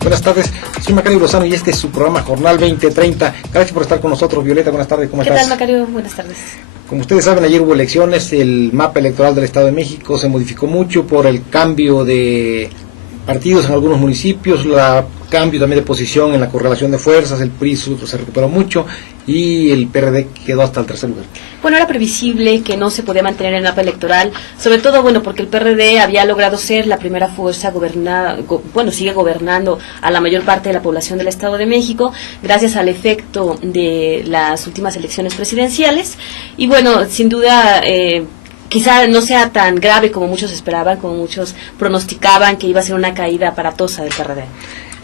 Buenas tardes, soy Macario Lozano y este es su programa Jornal 2030. Gracias por estar con nosotros, Violeta. Buenas tardes, ¿cómo estás? ¿Qué tal, Macario? Buenas tardes. Como ustedes saben, ayer hubo elecciones, el mapa electoral del Estado de México se modificó mucho por el cambio de partidos en algunos municipios, el cambio también de posición en la correlación de fuerzas, el PRI se recuperó mucho y el PRD quedó hasta el tercer lugar. Bueno, era previsible que no se podía mantener el mapa electoral, sobre todo, porque el PRD había logrado ser la primera fuerza sigue gobernando a la mayor parte de la población del Estado de México, gracias al efecto de las últimas elecciones presidenciales, y sin duda, quizá no sea tan grave como muchos esperaban, como muchos pronosticaban que iba a ser una caída aparatosa del PRD.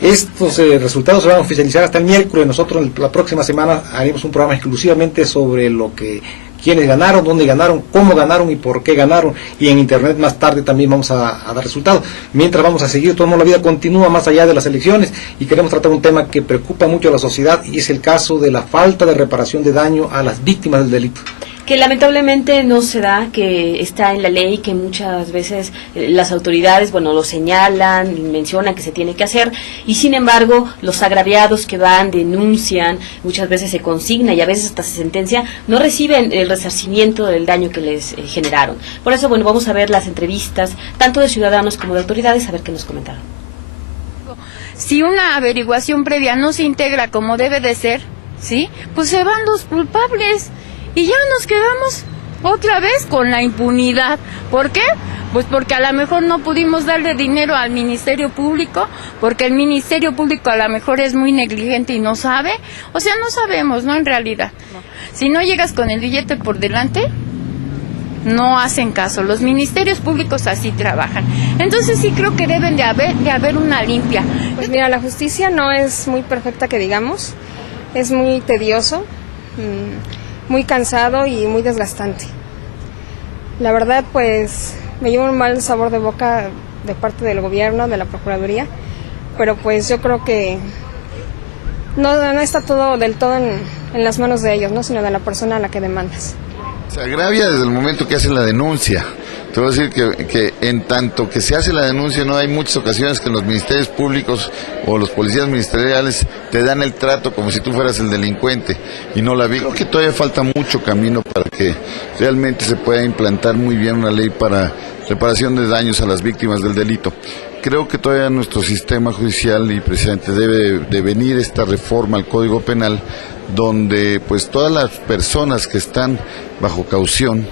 Estos resultados se van a oficializar hasta el miércoles. Nosotros la próxima semana haremos un programa exclusivamente sobre quiénes ganaron, dónde ganaron, cómo ganaron y por qué ganaron, y en internet más tarde también vamos a dar resultados. Mientras vamos a seguir, la vida continúa más allá de las elecciones y queremos tratar un tema que preocupa mucho a la sociedad y es el caso de la falta de reparación de daño a las víctimas del delito. Que lamentablemente no se da, que está en la ley, que muchas veces las autoridades, lo señalan, mencionan que se tiene que hacer, y sin embargo, los agraviados que van, denuncian, muchas veces se consigna y a veces hasta se sentencia, no reciben el resarcimiento del daño que les generaron. Por eso, vamos a ver las entrevistas, tanto de ciudadanos como de autoridades, a ver qué nos comentaron. Si una averiguación previa no se integra como debe de ser, ¿sí? Pues se van los culpables. Y ya nos quedamos otra vez con la impunidad. ¿Por qué? Pues porque a lo mejor no pudimos darle dinero al Ministerio Público, porque el Ministerio Público a lo mejor es muy negligente y no sabe. O sea, no sabemos, ¿no? En realidad. Si no llegas con el billete por delante, no hacen caso. Los ministerios públicos así trabajan. Entonces sí creo que deben de haber una limpia. Pues mira, la justicia no es muy perfecta que digamos. Es muy tedioso. Muy cansado y muy desgastante. La verdad, pues, me lleva un mal sabor de boca de parte del gobierno, de la Procuraduría, pero pues yo creo que no está todo del todo en las manos de ellos, ¿no? Sino de la persona a la que demandas. Se agravia desde el momento que hacen la denuncia. Te voy a decir que en tanto que se hace la denuncia, no hay muchas ocasiones que los ministerios públicos o los policías ministeriales te dan el trato como si tú fueras el delincuente y no la vi. Creo que todavía falta mucho camino para que realmente se pueda implantar muy bien una ley para reparación de daños a las víctimas del delito. Creo que todavía nuestro sistema judicial y precisamente debe de venir esta reforma al Código Penal, donde pues todas las personas que están bajo caución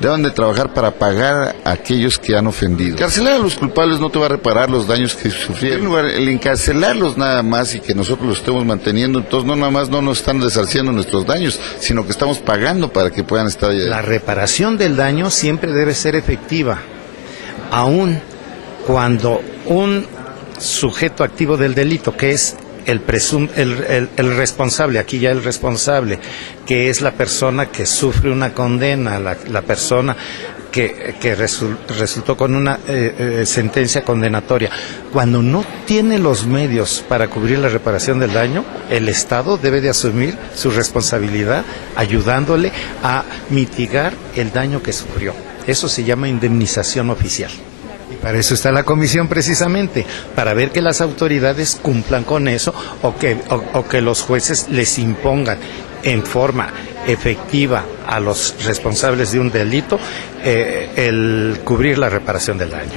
deben de trabajar para pagar a aquellos que han ofendido. Encarcelar a los culpables no te va a reparar los daños que sufrieron. En lugar, el encarcelarlos nada más y que nosotros los estemos manteniendo, entonces no nada más no nos están resarciendo nuestros daños, sino que estamos pagando para que puedan estar allá. La reparación del daño siempre debe ser efectiva, aun cuando un sujeto activo del delito, que es el responsable, aquí ya el responsable, que es la persona que sufre una condena, la persona que resultó con una sentencia condenatoria. Cuando no tiene los medios para cubrir la reparación del daño, el Estado debe de asumir su responsabilidad ayudándole a mitigar el daño que sufrió. Eso se llama indemnización oficial. Y para eso está la comisión precisamente, para ver que las autoridades cumplan con eso o que los jueces les impongan en forma efectiva a los responsables de un delito el cubrir la reparación del daño.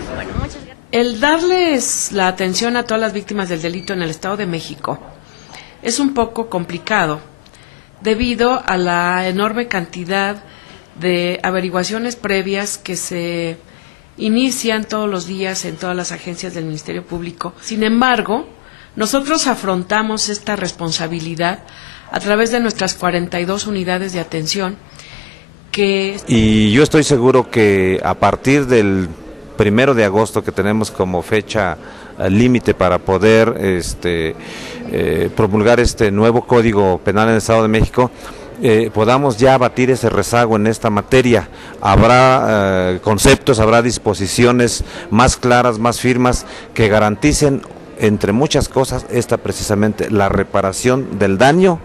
El darles la atención a todas las víctimas del delito en el Estado de México es un poco complicado debido a la enorme cantidad de averiguaciones previas que se inician todos los días en todas las agencias del Ministerio Público. Sin embargo, nosotros afrontamos esta responsabilidad a través de nuestras 42 unidades de atención Y yo estoy seguro que a partir del 1 de agosto, que tenemos como fecha límite para poder promulgar este nuevo Código Penal en el Estado de México, podamos ya abatir ese rezago en esta materia. Habrá conceptos, habrá disposiciones más claras, más firmes, que garanticen, entre muchas cosas, precisamente la reparación del daño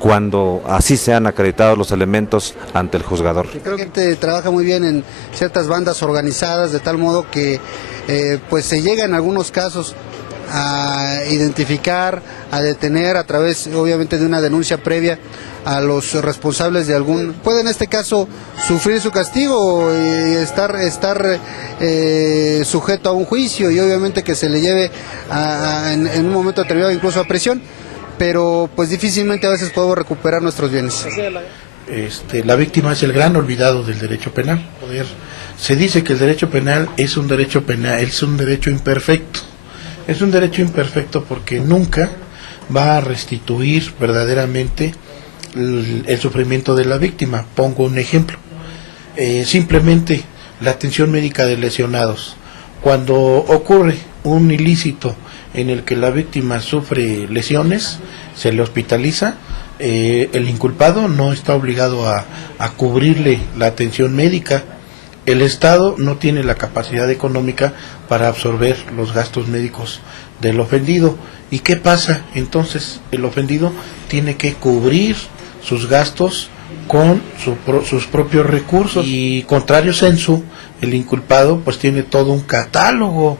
cuando así sean acreditados los elementos ante el juzgador. Creo que trabaja muy bien en ciertas bandas organizadas, de tal modo que pues se llega en algunos casos a identificar, a detener a través obviamente de una denuncia previa a los responsables de algún, puede en este caso sufrir su castigo y estar sujeto a un juicio y obviamente que se le lleve en un momento determinado incluso a prisión, pero pues difícilmente a veces podemos recuperar nuestros bienes. La víctima es el gran olvidado del derecho penal. Se dice que el derecho penal es un derecho imperfecto. Es un derecho imperfecto porque nunca va a restituir verdaderamente el sufrimiento de la víctima. Pongo un ejemplo. Simplemente la atención médica de lesionados. Cuando ocurre un ilícito en el que la víctima sufre lesiones, se le hospitaliza, el inculpado no está obligado a cubrirle la atención médica. El Estado no tiene la capacidad económica para absorber los gastos médicos del ofendido. ¿Y qué pasa? Entonces el ofendido tiene que cubrir sus gastos con sus propios recursos, y contrario sensu, el inculpado pues tiene todo un catálogo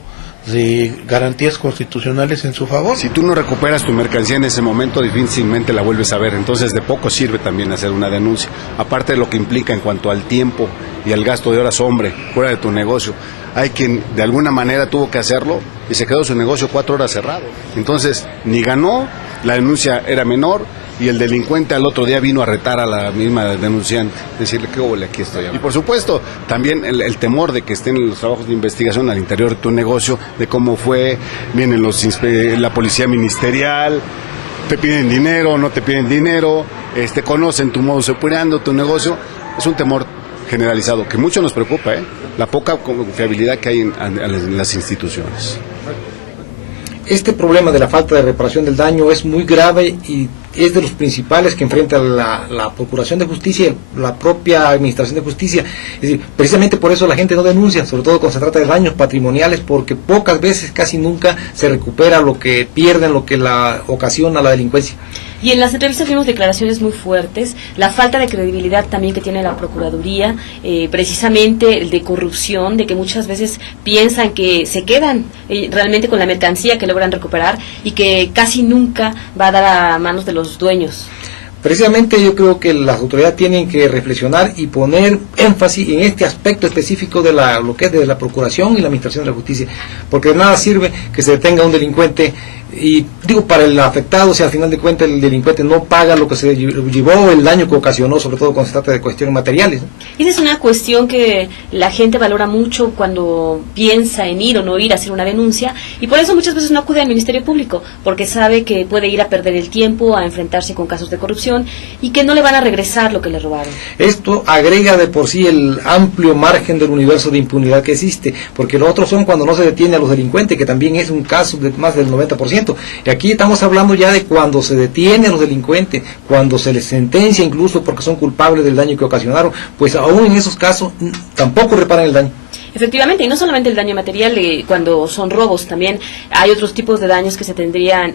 de garantías constitucionales en su favor. Si tú no recuperas tu mercancía en ese momento, difícilmente la vuelves a ver, entonces de poco sirve también hacer una denuncia, aparte de lo que implica en cuanto al tiempo y al gasto de horas hombre fuera de tu negocio. Hay quien de alguna manera tuvo que hacerlo y se quedó su negocio 4 horas cerrado, entonces ni ganó, la denuncia era menor y el delincuente al otro día vino a retar a la misma denunciante, decirle qué óvole, aquí estoy. Y por supuesto también el temor de que estén los trabajos de investigación al interior de tu negocio, de cómo fue, vienen la policía ministerial, te piden dinero, no te piden dinero, conocen tu modus operandi, tu negocio. Es un temor generalizado que mucho nos preocupa, la poca confiabilidad que hay en las instituciones. Este problema de la falta de reparación del daño es muy grave y es de los principales que enfrenta la Procuración de Justicia y la propia Administración de Justicia. Es decir, precisamente por eso la gente no denuncia, sobre todo cuando se trata de daños patrimoniales, porque pocas veces, casi nunca, se recupera lo que pierden, lo que la ocasiona la delincuencia. Y en las entrevistas vimos declaraciones muy fuertes, la falta de credibilidad también que tiene la Procuraduría, precisamente el de corrupción, de que muchas veces piensan que se quedan realmente con la mercancía que logran recuperar y que casi nunca va a dar a manos de los dueños. Precisamente yo creo que las autoridades tienen que reflexionar y poner énfasis en este aspecto específico de lo que es de la Procuración y la Administración de la Justicia, porque de nada sirve que se detenga un delincuente y digo para el afectado, si al final de cuentas el delincuente no paga lo que se llevó, el daño que ocasionó, sobre todo cuando se trata de cuestiones materiales. Esa es una cuestión que la gente valora mucho cuando piensa en ir o no ir a hacer una denuncia, y por eso muchas veces no acude al Ministerio Público, porque sabe que puede ir a perder el tiempo, a enfrentarse con casos de corrupción y que no le van a regresar lo que le robaron. Esto agrega de por sí el amplio margen del universo de impunidad que existe, porque los otros son cuando no se detiene a los delincuentes, que también es un caso de más del 90%. Y aquí estamos hablando ya de cuando se detiene a los delincuentes, cuando se les sentencia incluso porque son culpables del daño que ocasionaron, pues aún en esos casos tampoco reparan el daño. Efectivamente, y no solamente el daño material, cuando son robos, también hay otros tipos de daños que se tendrían,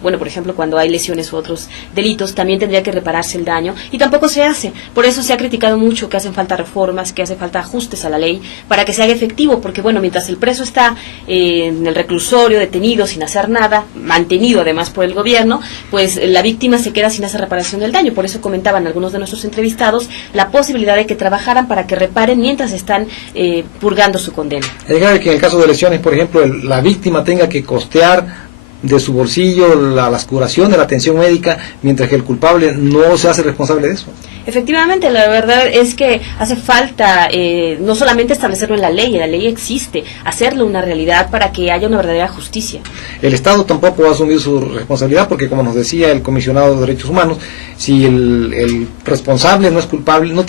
por ejemplo, cuando hay lesiones u otros delitos, también tendría que repararse el daño, y tampoco se hace. Por eso se ha criticado mucho que hacen falta reformas, que hace falta ajustes a la ley, para que se haga efectivo, porque mientras el preso está en el reclusorio, detenido, sin hacer nada, mantenido además por el gobierno, pues la víctima se queda sin hacer reparación del daño. Por eso comentaban algunos de nuestros entrevistados la posibilidad de que trabajaran para que reparen mientras están purgando su condena. Es grave que en el caso de lesiones, por ejemplo, la víctima tenga que costear de su bolsillo las curaciones, la atención médica, mientras que el culpable no se hace responsable de eso. Efectivamente, la verdad es que hace falta no solamente establecerlo en la ley existe, hacerlo una realidad para que haya una verdadera justicia. El Estado tampoco ha asumido su responsabilidad porque, como nos decía el comisionado de Derechos Humanos, si el responsable no es culpable, no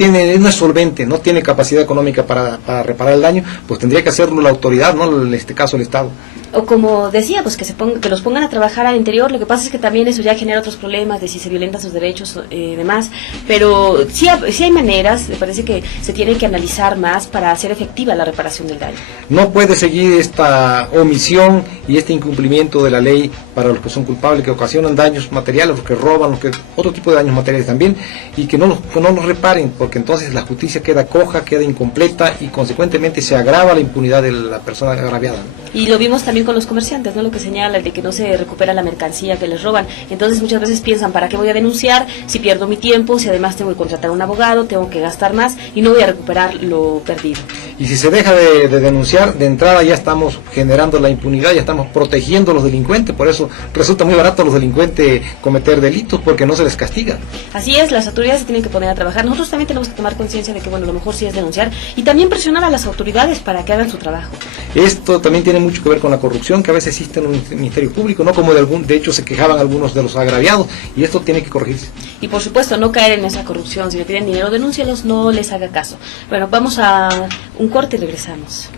es solvente, no tiene capacidad económica para reparar el daño, pues tendría que hacerlo la autoridad, no en este caso el Estado. O como decía, pues que los pongan a trabajar al interior. Lo que pasa es que también eso ya genera otros problemas de si se violentan sus derechos y demás. Pero sí hay maneras, me parece que se tiene que analizar más para hacer efectiva la reparación del daño. No puede seguir esta omisión y este incumplimiento de la ley para los que son culpables, que ocasionan daños materiales, los que roban, los que otro tipo de daños materiales también, y que no los reparen, porque entonces la justicia queda coja, queda incompleta y consecuentemente se agrava la impunidad de la persona agraviada, ¿no? Y lo vimos también con los comerciantes, ¿no? Lo que señala de que no se recupera la mercancía que les roban. Entonces muchas veces piensan, ¿para qué voy a denunciar si pierdo mi tiempo, si además tengo que contratar a un abogado, tengo que gastar más y no voy a recuperar lo perdido? Y si se deja de denunciar, de entrada ya estamos generando la impunidad, ya estamos protegiendo a los delincuentes, por eso resulta muy barato a los delincuentes cometer delitos, porque no se les castiga. Así es, las autoridades se tienen que poner a trabajar. Nosotros también tenemos que tomar conciencia de que, bueno, lo mejor sí es denunciar y también presionar a las autoridades para que hagan su trabajo. Esto también tiene mucho que ver con la corrupción que a veces existe en un ministerio público, ¿no? Como de hecho se quejaban algunos de los agraviados, y esto tiene que corregirse. Y por supuesto, no caer en esa corrupción. Si le piden dinero, denúncialos, no les haga caso. Bueno, vamos a un corte y regresamos.